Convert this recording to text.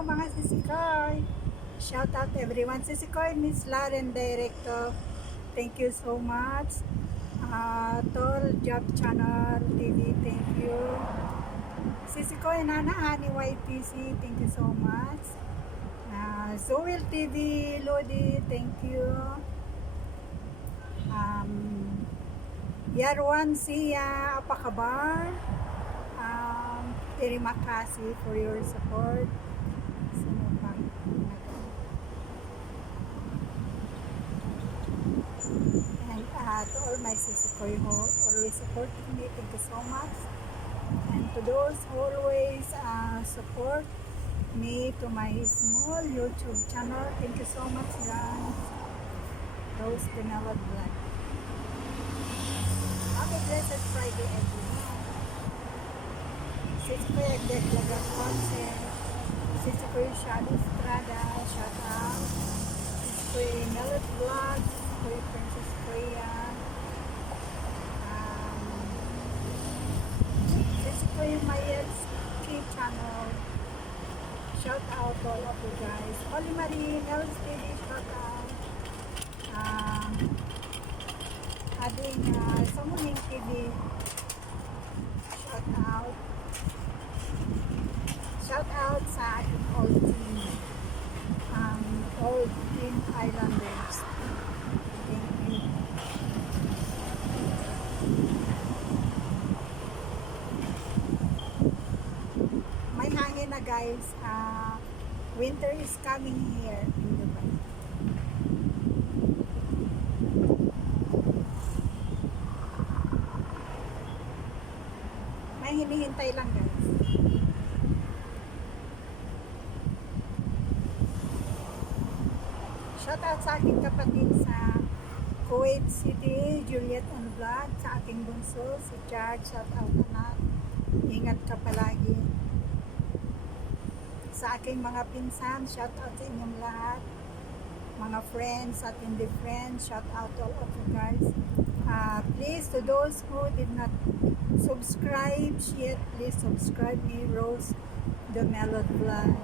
Hello mga sisikoy! Shout out everyone. Sisikoy, Miss Lauren Director. Thank you so much. Tol Job Channel TV, thank you. Sisikoy Nana Hani YTC, thank you so much. Zoel TV, Lodi, thank you. Yarwan Sia, Apakabar. Terima kasih for your support. Sino pa? And to all my sisikoy who always supporting me, thank you so much. And to those who always support me to my small YouTube channel, thank you so much guys. Rose Pinalad Vlog. Happy blessed Friday everyone. Sisikoy Agdeg Lagang Concept. Sisikoy Shadow Estrada, shout out. Sisikoy Melod Vlog. Sisikoy Princess Koya. Sisikoy Mayed's Key Channel. Shout out to all of you guys. Holly Marie, Mel's TV, shout out. Ading Samuning TV. Shout out. Shout out sa ating all team. All team Islanders. Thank you. May hangin na guys. Winter is coming here in Dubai. May hinihintay lang guys. Shout out sa aking kapatid sa Kuwait City, Juliet on Vlog, sa aking bunso, si Chad, shout out anak. Ingat ka palagi. Sa aking mga pinsan, shout out sa inyong lahat. Mga friends at hindi friends, shout out to all of you guys. Please, to those who did not subscribe yet, please subscribe me, Rose the Melod Vlog.